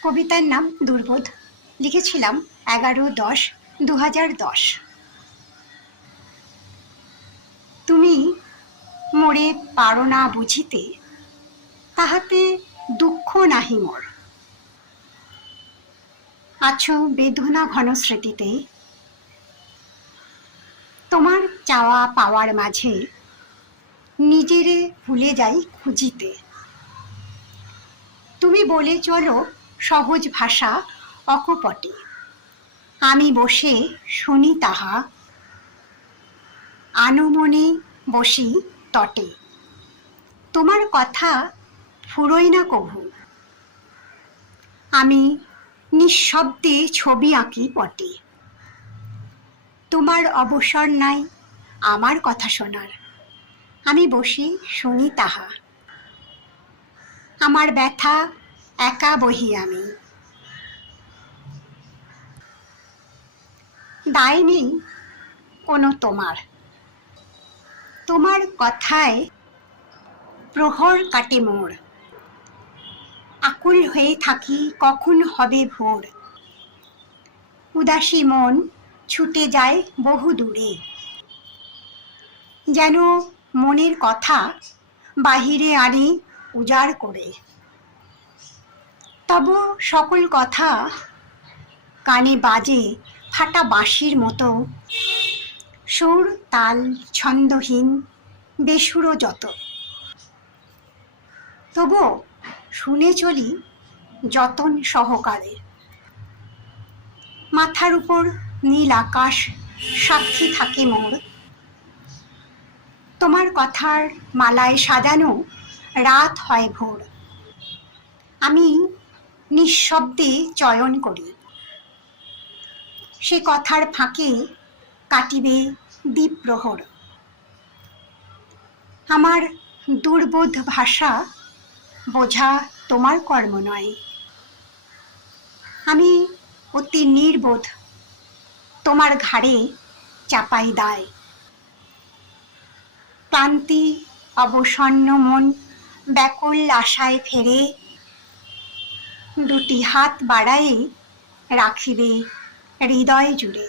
কবিতার নাম দুর্বোধ। লিখেছিলাম 11/10/2010। তুমি মোরে পারো না বুঝিতে, তাহাতে দুঃখ নাহি মোর। আছো বেদনা ঘন স্মৃতিতে, তোমার চাওয়া পাওয়ার মাঝে নিজেরে ভুলে যাই খুঁজিতে। তুমি বলে চলো সহজ ভাষা অকপটে, আমি বসে শুনি তাহা, আনমনে বসি তটে। তোমার কথা ফুরোয় না কভু, আমি নিঃশব্দে ছবি আঁকি পটে। তোমার অবসর নাই আমার কথা শোনার, আমি বসি শুনি তাহা। আমার ব্যথা একা বহি আমি, দায় নেই কোনো তোমার। তোমার কথায় প্রহর কাটে মোর, আকুল হয়ে থাকি কখন হবে ভোর। উদাসী মন ছুটে যায় বহু দূরে, যেন মনের কথা বাহিরে আনে উজাড় করে। তবু সকল কথা কানে বাজে ফাটা বাঁশির মতো, সুর তাল ছন্দহীন বেসুরো যত। তবু শুনে চলি যতন সহকারে। মাথার উপর নীল আকাশ সাক্ষী থাকে মোর, তোমার কথার মালায় সাজানো রাত হয় ভোর। আমি নিঃশব্দে চয়ন করি, সে কথার ফাঁকে কাটিবে দ্বীপ্রহর। আমার দুর্বোধ ভাষা বোঝা তোমার কর্ম নয়, আমি অতি নির্বোধ তোমার ঘাড়ে চাপাই দায়। ক্লান্তি অবসন্ন মন ব্যাকুল আশায় ফেরে, দুটি হাত বাড়ায়ে রাখিবে হৃদয় জুড়ে।